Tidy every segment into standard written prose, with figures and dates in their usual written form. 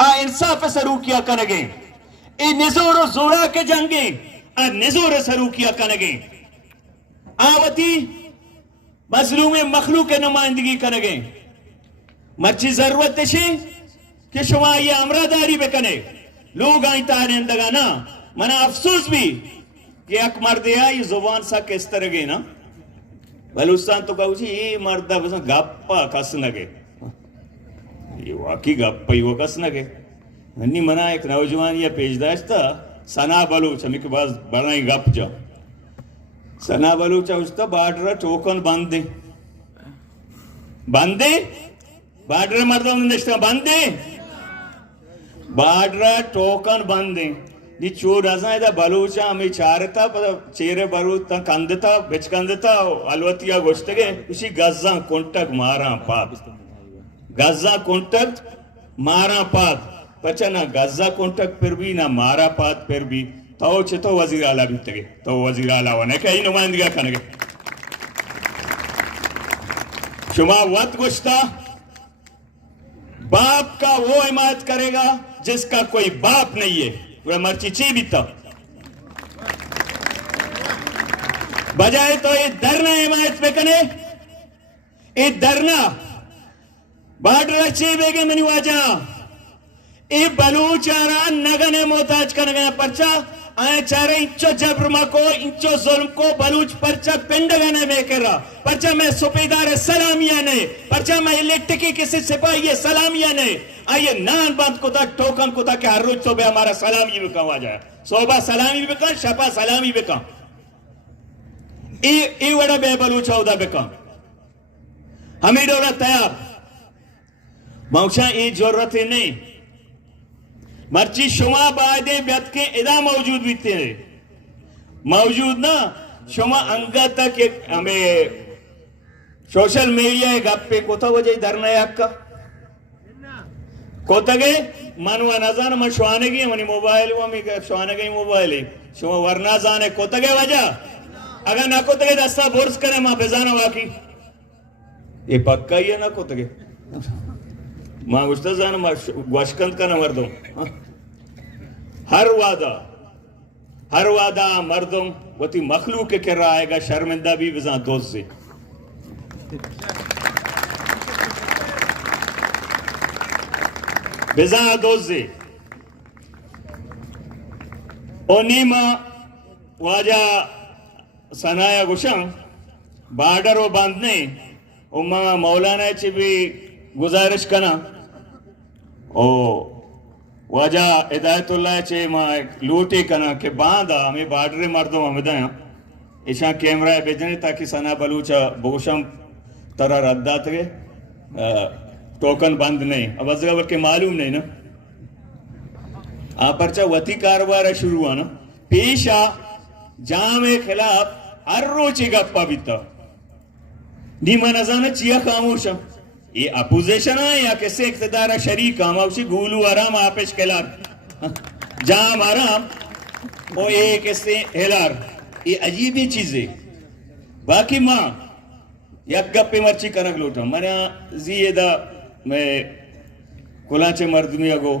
انصاف سلوکیہ کنگیں ای نزور و زورا کے جنگیں نزور سلوکیہ کنگیں آوتی مظلوم مخلوق نمائندگی کنگیں مرچی ضرورت تشے کہ شما یہ امراداری بکنے لوگ آئیں تارندگا نا منا افسوس بھی کہ ایک مردے آئی زبان سا کس طرح گئے نا بلوستان تو کہو جی یہ مردہ بس گپا کس نگے یہ واقعی گپا ہی وہ کس نگے ہنی منا ایک نوجوان یہ پیج داشتا سنا بلوچ ہمیں کے بعد بڑا ہی گپ جا سنا بلوچ ہوتا بارڈر ٹوکن بندے بندے بارڈر مردوں نے نشتا بندے بارڈر ٹوکن بندے دی چور ازاں دا بلوچا ہمیں چارتا چیرے بروتا کندتا بچ کندتا الوتیا گوشتگے اسی گزاں کنٹک ماراں پاک گزاں کنٹک ماراں پاک پچھا نہ گزاں کنٹک پھر بھی نہ مارا پاک پھر بھی تو چھتو وزیر اعلیٰ بھی تگے تو وزیر اعلیٰ ہونے کئی نمائندگاہ کنگے شما وقت گوشتا باپ کا وہ حمایت کرے گا جس کا کوئی باپ نہیں ہے وہ مرچی چی بھی تا بجائے تو یہ درنا حمایت پہ کنے یہ درنا بارڈر چی بے گے منی واجہ یہ بلوچاران نگنے محتاج کنگنے پرچا آئے چارے انچو جبر مکو انچو ظلم کو بلوچ پرچا پنڈگنے میں کر رہا پرچا میں سپیدار سلامیہ نے پرچا میں الیکٹکی کسی سپاہی سلامیہ نے آئیے نان بند کو تا ٹوکن کو تا کہ ہر روز صبح ہمارا سلامی بکا ہوا جائے صبح سلامی بکا شپا سلامی بکا ای وڑا بے بلوچ ہودا بکا ہمیں ڈولا تیاب موشا ای ضرورت نہیں مرچی شما باعدے بیت کے ادا موجود بیتے ہیں موجود نا شما انگا تک ہمیں سوشل میڈیا گپے کوتا وجہ درنا یاکا کوتا گئے منوا نظان من شوانگی منی موبائل ہوا میں شوانگی موبائل ہے شما ورنا زانے کوتا گئے وجہ اگر نہ کوتا گئے دستا بورس کرے ماں بزانا واقعی یہ پکا ہی ہے نہ کوتا گئے ماں گوشتا زانا ماں گوشکند کا نہ مردوں ہر وعدہ مردوں وطی مخلوق کے کر رہا آئے گا شرمندہ بھی بزاں دوست سے بزاں دوست سے نیمہ واجہ سنایا گوشم بارڈر و باندھنے ماں مولانا چی بھی گزارش کنا واجہ ہدایت اللہ چے ماں لوٹے کنا کہ باندھا ہمیں بارڈر مردوں ہمیں دائیں ایشاں کیمرہ بیجنے تاکہ سنا بلوچا بوشم ترہ ردات گئے ٹوکن بند نہیں اب ازگا بلکہ معلوم نہیں نا آپ پرچا وطی کاروبارہ شروع ہوا نا پیشا جامع خلاف ہر روچی گپا بیتا نیمہ نظانہ چیا خاموشا یہ اپوزیشن ہے یا کسی اقتدارہ شریک ہم اوشی گولو آرام آپش کلار جام آرام وہ ایک کسی ہلار یہ عجیبی چیزیں باقی ماں یک گپے مرچی کنک لوٹا منا زیدہ میں کلانچے مردمی اگو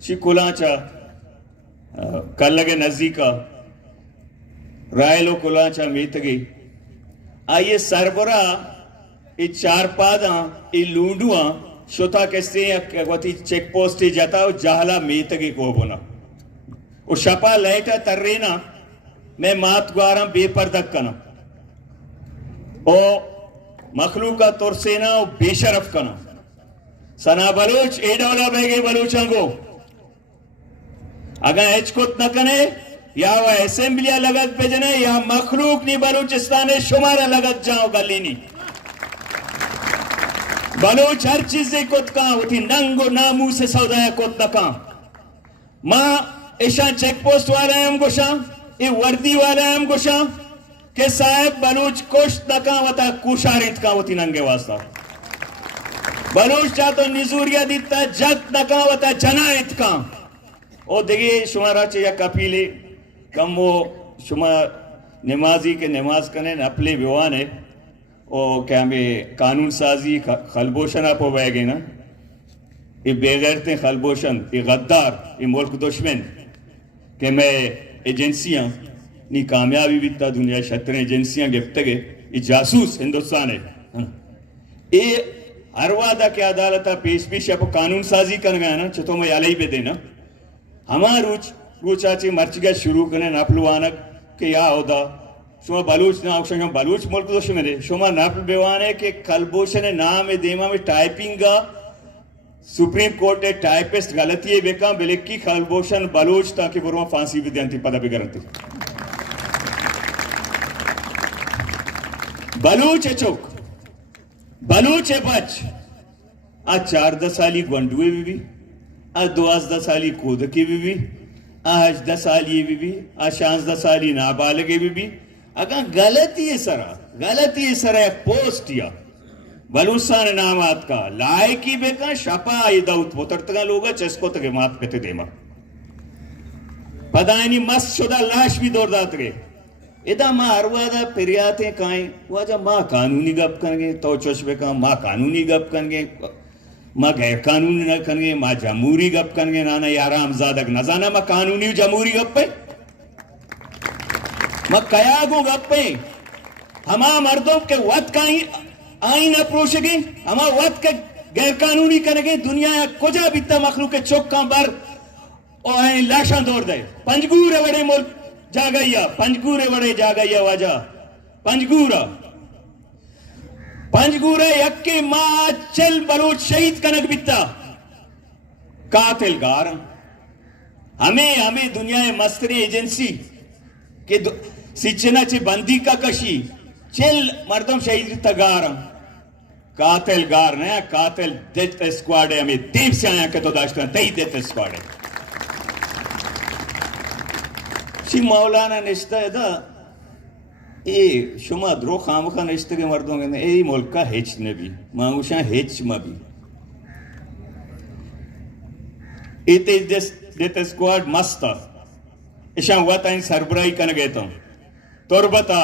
شی کلانچا کل لگے نزدیکا رائلو کلانچا میت گئی آئیے سربراہ ای چار پاداں ای لونڈواں شتا کستے ہیں کہ چیک پوسٹی جاتا جہلا میتگی کو بنا او شپا لیٹا تررینا میں مات گوارم بے پردک کنا او مخلوقہ ترسینا او بے شرف کنا سنا بلوچ اے ڈولا بیگے بلوچاں گو اگر ایچ کت نہ کنے یا وہ اسمبلیہ لگت پہ جنے یا مخلوق نی بلوچستانے شمارہ لگت جاؤ گلی نی بلوچ ہر چیزیں کت کہاں ہوتی ننگ و نامو سے سودایا کت نکاں ماں ایشان چیک پوسٹ والا ہم گوشاں ای وردی والا ہم گوشاں کہ صاحب بلوچ کشت نکاں وطا کوشارت کہاں ہوتی ننگے واسطہ بلوچ چاہتو نزوریہ دیتا جت نکاں وطا جنائت کہاں او دیکھئے شمارا چاہیا کپیلے کم وہ شما نمازی کے نماز کنے اپلے بیوانے او کہ ہمیں قانون سازی خلبوشن آپ ہو بائے گئے نا یہ بے غیرتیں خلبوشن یہ غدار یہ ملک دشمن کہ میں ایجنسیاں نی کامیابی بھی تا دنیا شتریں ایجنسیاں گفتے گے یہ جاسوس ہندوستان ہے یہ ہر وعدہ کے عدالتہ پیش پیش اپو قانون سازی کرنے گا نا چھتوں میں علیہ پہ دینا ہمارا روچاچی مرچگا شروع کرنے ناپلو آنک کہ یا ہودا شما بلوچ نا شما بلوچ ملک دشمن ہے شما ناپل بیوانے کہ کلبوشن نام دیما میں ٹائپنگا سپریم کورٹ ٹائپسٹ غلطی ہے بیکاں بلکی کلبوشن بلوچ تاکہ برما فانسی بھی دیانتی پتہ بھی کرنتی بلوچ چوک بلوچ بچ آ 14 سالی گونڈوے بھی آ 12 سالی کودکی بھی آ 18 سالی بھی آ 16 سالی نابالغے بھی اگر غلطی سرا ایک پوسٹ یا بلوچستان نامات کا لائکی بے کا شپا آئی داؤت پوترتگا لوگا چسکو تگے مات کہتے دیما پدائنی مست شدہ لاش بھی دور دات گئے ادا ماں اروادا پریاتیں کائیں واجہ ماں قانونی گپ کرنگے تو چوش بے کا ماں قانونی گپ کرنگے ماں غیر قانونی نہ کرنگے ماں جمہوری گپ کرنگے نانا یارام زادک نزانا ماں قانونی و جمہوری گپ پہ ماں قیاغو گپ پہ ہما مردوں کے وقت کائیں آئین اپروش گئے ہما وقت کے غیر قانونی کرنگے دنیا کجا بیتا مخلوق چوکاں بر اور آئین لاشاں دور دے پنجگورے وڑے ملک جا گئیا پنجگورے وڑے جا گئیا واجہ پنجگورے یکی ماں چل بلوچ شہید کنک بیتا قاتل گار ہمیں دنیا مستری ایجنسی کہ سچنا چے بندی کا کشی چل مردم شہید تگار قاتل گار نیا قاتل دیت اسکواڈ ہے ہمیں دیب سے آیا کہ تو داشتہ تی دیت اسکواڈ ہے شی مولانا نشتہ ہے دا اے شما درو خامخا نشتہ کے مردوں گے اے ملک کا ہیچ نبی مانگوشاں ہیچ مبی اے دیت اسکواڈ مستا اشاں وطا ان سربرائی کن گئے تو تربتا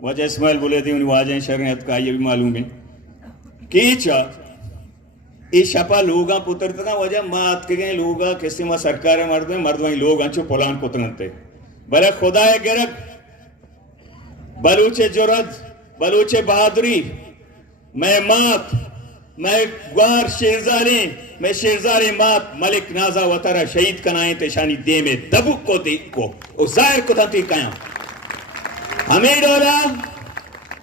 وجہ اسماعیل بولے تھے انہیں واجہ شرعیت کا یہ بھی معلوم ہے کیچا یہ شپا لوگاں پترتا وجہ مات کے گئے لوگاں کسی ماں سرکار مردویں لوگاں چو پولان پترنتے بلے خدا گرک بلوچ جرد بلوچ بہادری میں مات میں گوار شیرزاری میں شیرزاری مات ملک نازا وطرہ شہید کنائیں تشانی دے میں دبک کو دے کو او ظاہر کو تھا تی کہاں ہمیں ڈولا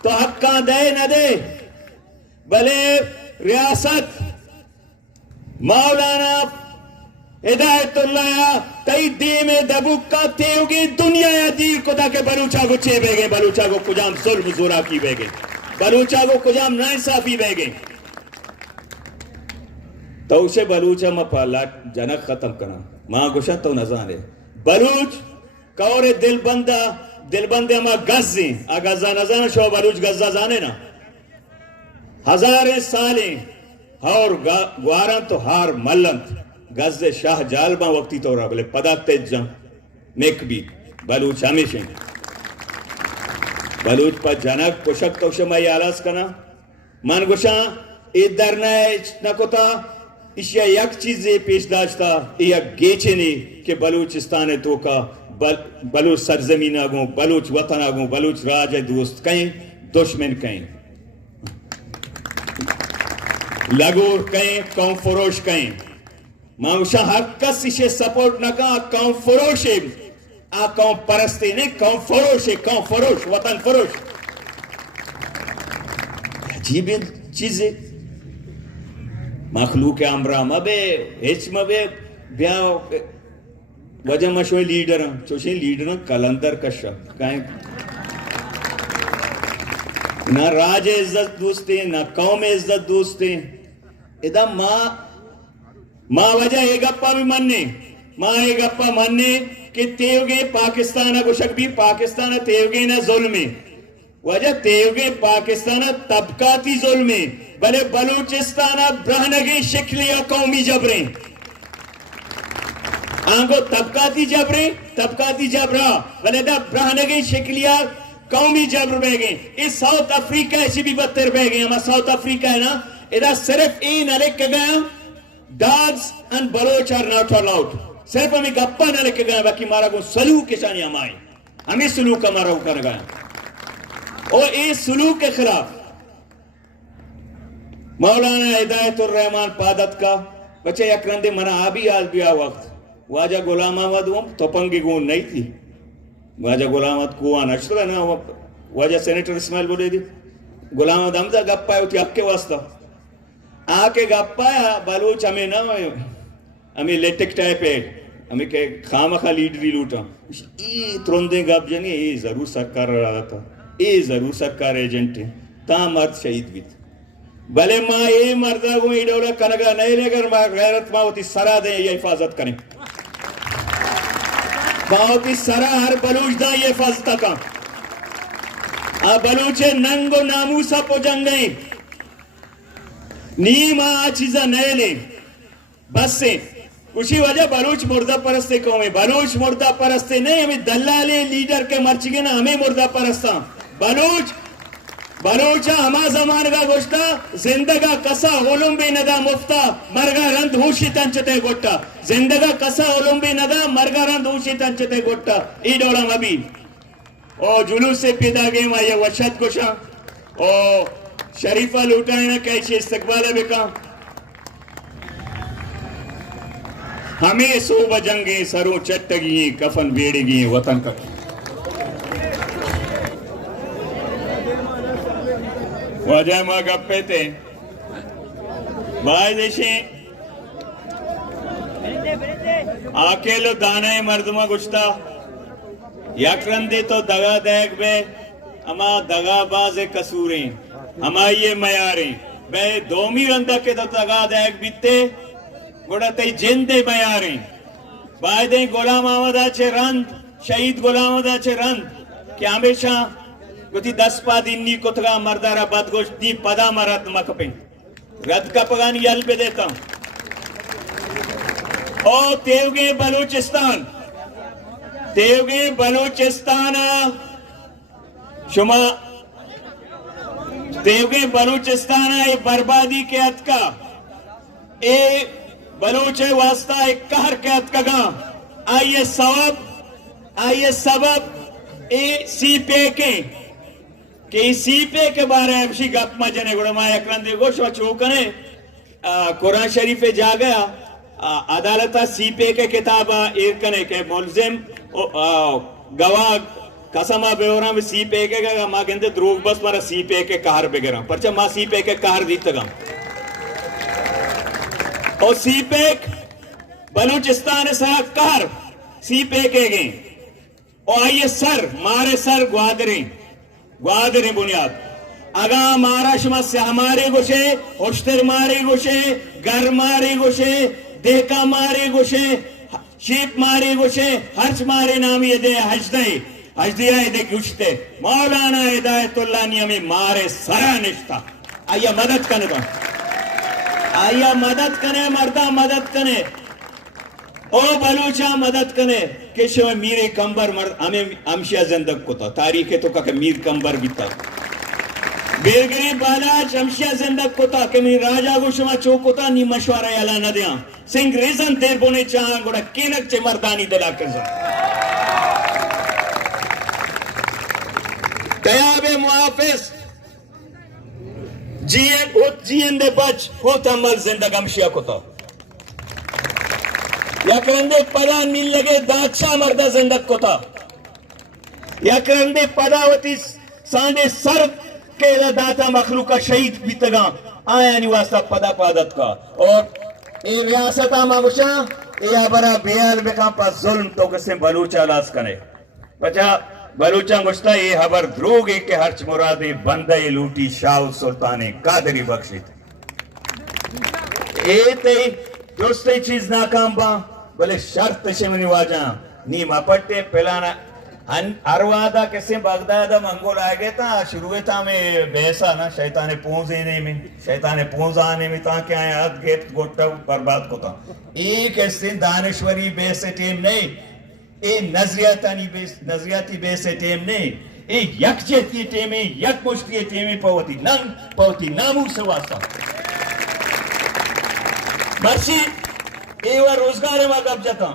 تو حقاں دے نہ دے بلے ریاست مولانا ہدایت اللہ تئی دے میں دبک کا تیوگی دنیا یا دیر کو تھا کہ بلوچا کو چھے بے گئے بلوچا کو کجام ظلم زورا کی بے گئے بلوچا کو کجام نائنصافی بے گئے تو اسے بلوچا ماں پالا جنک ختم کرنا ماں گوشہ تو نظانے بلوچ کور دل بندے ماں گزیں گزہ نظانے شو بلوچ گزہ زانے نا ہزاریں سالیں اور گواران تو ہار ملنت گز شاہ جالباں وقتی تو رہا بلے پدا تیجاں میک بھی بلوچ ہمیشہ بلوچ پا جنک کشک تو شمائی آلاس کنا من گوشاں اید درنائے نکوتا اشیا یک چیزیں پیش داشتا یک گیچنی کہ بلوچستان تو کا بلوچ سرزمین آگوں بلوچ وطن آگوں بلوچ راج دوست کہیں دشمن کہیں لگور کہیں قوم فروش کہیں مانگوشا حق کس اسے سپورٹ نہ کہا قوم فروش ہے قوم پرستے نہیں قوم فروش ہے قوم فروش وطن فروش عجیب چیزیں مخلوق امرہ مبے ہیچ مبے بیاو وجہ مشوئی لیڈر ہم چوشیں لیڈر ہم کلندر کشا کہیں نہ راج عزت دوستے نہ قوم عزت دوستے ادا ماں وجہ ایک گپا بھی مننے ماں ایک گپا مننے کہ تیوگے پاکستانہ کو شک بھی پاکستانہ تیوگے نہ ظلمیں وجہ تیوگے پاکستانہ طبقاتی ظلمیں بلے بلوچستانہ برہنگی شکلیہ قومی جبریں آنگو طبقاتی جبرہ بلے دا برہنگی شکلیہ قومی جبر بے گئے اس ساؤتھ افریقہ ایسی بھی بدتر بے گئے ہمارا ساؤتھ افریقہ ہے نا ادھا صرف این علیک کے گیا dogs and Baloch are not allowed. صرف ہمیں گپا نہ لکھ گیا باقی مارا کو سلوک کے شانی ہمائیں ہمیں سلوک ہمارا اوکر گیا اور اس سلوک کے خلاف مولانا ہدایت الرحمان پادت کا بچے یکرندے منا آبی آل بیا وقت واجہ غلام احمد تو پنگی گون نہیں تھی واجہ غلام احمد کوان اشترا نا واجہ سینیٹر اسماعیل بولے دی غلام احمد حمزہ گپا ہے ہوتی اب کے واسطہ آکے گپا ہے بلوچ ہمیں نا ہمیں لیٹک ٹائپ ہے ہمیں کہ خامہ خواہ لیڈری لوٹا ای ترندے گپ جنگے ای ضرور سرکار رہا تھا ای ضرور سرکار ایجنٹ ہے تا مرد شہید بھی تھا بلے ماں اے مردہ کو ای ڈولا کنگا نہیں لے کر غیرت ماں ہوتی سرا دیں یہ حفاظت کریں ماں ہوتی سرا ہر بلوچ دا یہ حفاظت کا بلوچے ننگو ناموسا پو جنگیں نیم چیزا نہیں لیں بس سے اسی وجہ بلوچ مردہ پرستے قوم ہے بلوچ مردہ پرستے نہیں ہمیں دلالے لیڈر کے مرچ گئے نا ہمیں مردہ پرستا بلوچا ہما زمان کا گوشتا زندگا کسا علم بے ندا مفتا مرگا رند ہوشی تنچتے گوٹا زندگا کسا علم بے ندا مرگا رند ہوشی تنچتے گوٹا ای ڈولا مبی او جلوس سے پیدا گئے ما یہ وشت گوشا او شریفہ لوٹائے نا کیسے استقبال بکا ہمیں صوبہ جنگیں سروں چٹگیں کفن بیڑگیں وطن کا وجہ ماں گپے تھے بھائی دیشیں آکیلو دانے مردمہ گشتا یک رندے تو دگا دیکھ بے اما دگا باز کسوریں اما یہ میاریں بے دومی رندہ کے تو دگا دیکھ بیتے گوڑا تی جندے میاریں بھائی دیں غلام احمد آچے رند شہید غلام احمد آچے رند کہ ہمیشہ گوتی 10 پا دینی کتگا مردارا بدگوشت دی پدا مرد مکپیں رد کا پگانی یل پہ دیتا ہوں او تیوگے بلوچستان شما تیوگے بلوچستان اے بربادی کے اتکا اے بلوچ واسطہ ایک قہر کے اتکا گا آئیے سبب اے سی پے کے کہ سی پے کے بارے ہمشی گپ مجھنے گوڑا ماں اکران دے گوش وچو کنے قرآن شریف جا گیا عدالتہ سی پے کے کتابہ ایر کنے کہ ملزم گواہ قسمہ بے ہو رہا میں سی پے کے گا ماں کہندے دروگ بس مارا سی پے کے کہر بے گرا پرچہ ماں سی پے کے کہر دیتا گا اور سی پے بلوچستان سے کہر سی پے کے گئے اور آئیے سر مارے سر گوادریں بنیاد اگا مارا شما سے ہمارے گوشے ہوشتر مارے گوشے گر مارے گوشے دیکا مارے گوشے شیپ مارے گوشے ہرچ مارے نامی دے حجدیہ دے گوشتے مولانا ہدایت اللہ نے ہمیں مارے سرا نشتا آئیہ مدد کنے گا آئیہ مدد کنے مردہ مدد کنے او بلوچا مدد کنے کہ شما میرے کمبر مرد ہمیں ہمشیہ زندگ کو تا تاریخ تو کہ میر کمبر بھی تا بیرگری بالاچ ہمشیہ زندگ کو تا کہ میر راجہ کو شما چوکو تا نی مشورہ یلا نہ دیاں سنگ ریزن تیر بونے چاہاں گوڑا کینک چے مردانی دلا کرزا قیاب محافظ جین دے بچ ہوت عمل زندگ ہمشیہ کو تا یا کرندے پدا نیل لگے دادشاہ مردہ زندگ کو تا یا کرندے پدا ہوتی ساندے سر کے داتا مخلوق کا شہید بیتگاں آیا نہیں واسطہ پدا پادت کا اور اے ریاست آمامشا اے آبرا بیال بکا پا ظلم تو کسے بلوچا لاس کنے پچھا بلوچا گشتا یہ حبر دروگے کہ ہرچ مرادے بندے لوٹی شاہ سلطانے قادری بخشی اے تے دوستے چیز ناکام با بلے شرط شمنی واجاں نیم اپٹے پلانا اروادا کسے بغدادہ منگول آئے گئے تا شروع تا میں بیسا نا شیطان پونزینے میں شیطان پونزانے میں تاکہ آئے آدھ گیت گوٹا برباد کو تا ایک ایسے دانشوری بیسے ٹیم نہیں اے نظریاتی بیسے ٹیم نہیں اے یک جہتی ٹیم ہے یک مشتی ٹیم ہے پوتی نام پوتی نامو سے واسطہ مرشی ایوہ روزگار ما گب جاتا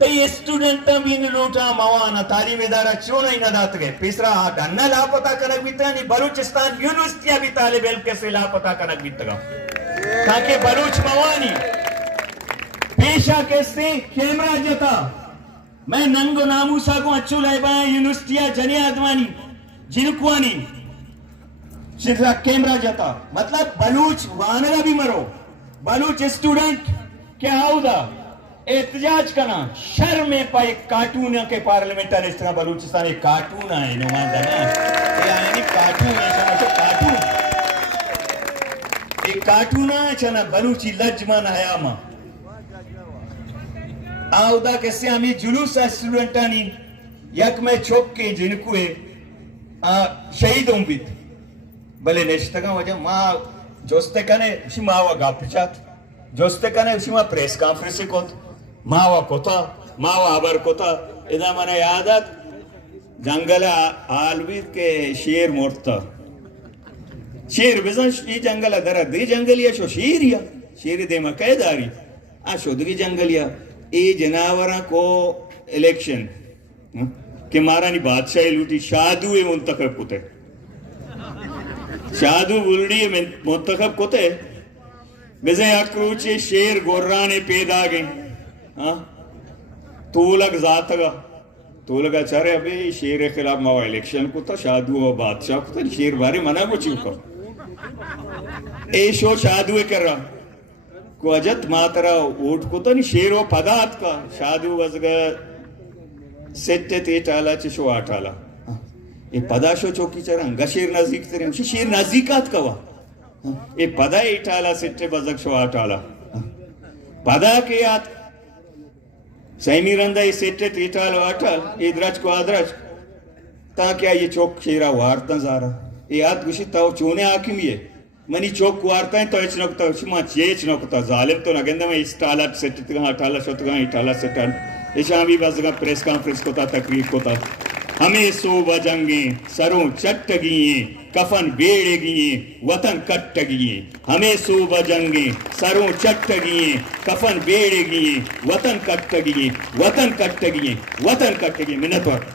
تی اسٹوڈنٹا بھی نلوٹا موانا تعلیم ادارہ چونا ہی ندات گئے پیسرا ڈھنا لاپتا کنک بیتا نہیں بلوچستان یونیورسٹیاں بھی طالب علم کیسے لاپتا کنک بیتا گا تاکہ بلوچ موانی پیشہ کیسے کیمرہ جتا میں ننگو ناموسا کو اچھو لائے بایا یونیورسٹیاں جنی آدوانی جنکوانی شرطا کیمرہ جتا مطلب بلوچ وانگا بھی مرو بلوچ اسٹوڈنٹ کیا ہو دا احتجاج کرنا شرم پا ایک کارٹون کے پارلیمنٹر اس طرح بلوچستان ایک کارٹون آئے نمائندہ نا یعنی کارٹون ہے کارٹون ایک کارٹون آئے چنا بلوچی لجمان حیاما آو دا کسی ہمیں جلوس اسٹوڈنٹانی یک میں چھوک کے جنکوئے شہیدوں بیت بلے نشتگاں وجہ ماں جوستے کنے اسی ماں گا پچات جوستے کنے اسی ماں پریس کانفرنسی کوت ماوا کوتا ماوا آبر کوتا ادھا منا یادت جنگل آلوید کے شیر مرتا شیر بزن یہ جنگل درہ دی جنگلیا شو شیریا شیر دے مکہ داری شو دی جنگلیا ای جناوران کو الیکشن کہ مارانی بادشاہی لوٹی شادوے منتخب کوتے شادو بلڈی منتخب کوتے بزن اکروچے شیر گورانے پیدا گئیں تو لگ ذاتگا تو لگا چارے ابھی شیر خلاف ماوا الیکشن کو تھا شادو و بادشاہ کو تھا شیر بارے منع کو چیو کر اے شو شادوے کر رہا کو اجت ماترہ اوٹ کو تھا نہیں شیر و پدات کا شادو وزگا سٹے تیٹ آلا چے شو آٹھ آلا اے پدا شو چوکی چرا انگا شیر نزدیک ترے ہمشی شیر نزدیکات کوا اے پدا ایٹ آلا سٹے بزگ شو آٹھ آلا پدا کے یاد سیمی رندہ یہ سیٹے تیٹال واٹال ادرج کو آدرج تاکہ یہ چوک شیرہ وارتا زارا یہ آت گوشی تاو چونے آکیم یہ منی چوک وارتا ہے تو اچھ نکتا شما چیچ نکتا ظالم تو نگندہ میں اس ٹالا سیٹے تگاں ٹالا شتگاں ٹالا سیٹان اشان بھی بازگاں پریس کانفرنس کو تا تقریر کو تا ہمیں صوبہ جنگیں سروں چٹ گئیں کفن بیڑے گئیں وطن کٹ گئیں ہمیں صوبہ جنگیں سروں چٹ گئیں کفن بیڑے گئیں وطن کٹ گئیں وطن کٹ گئیں وطن کٹ گئیں منت وقت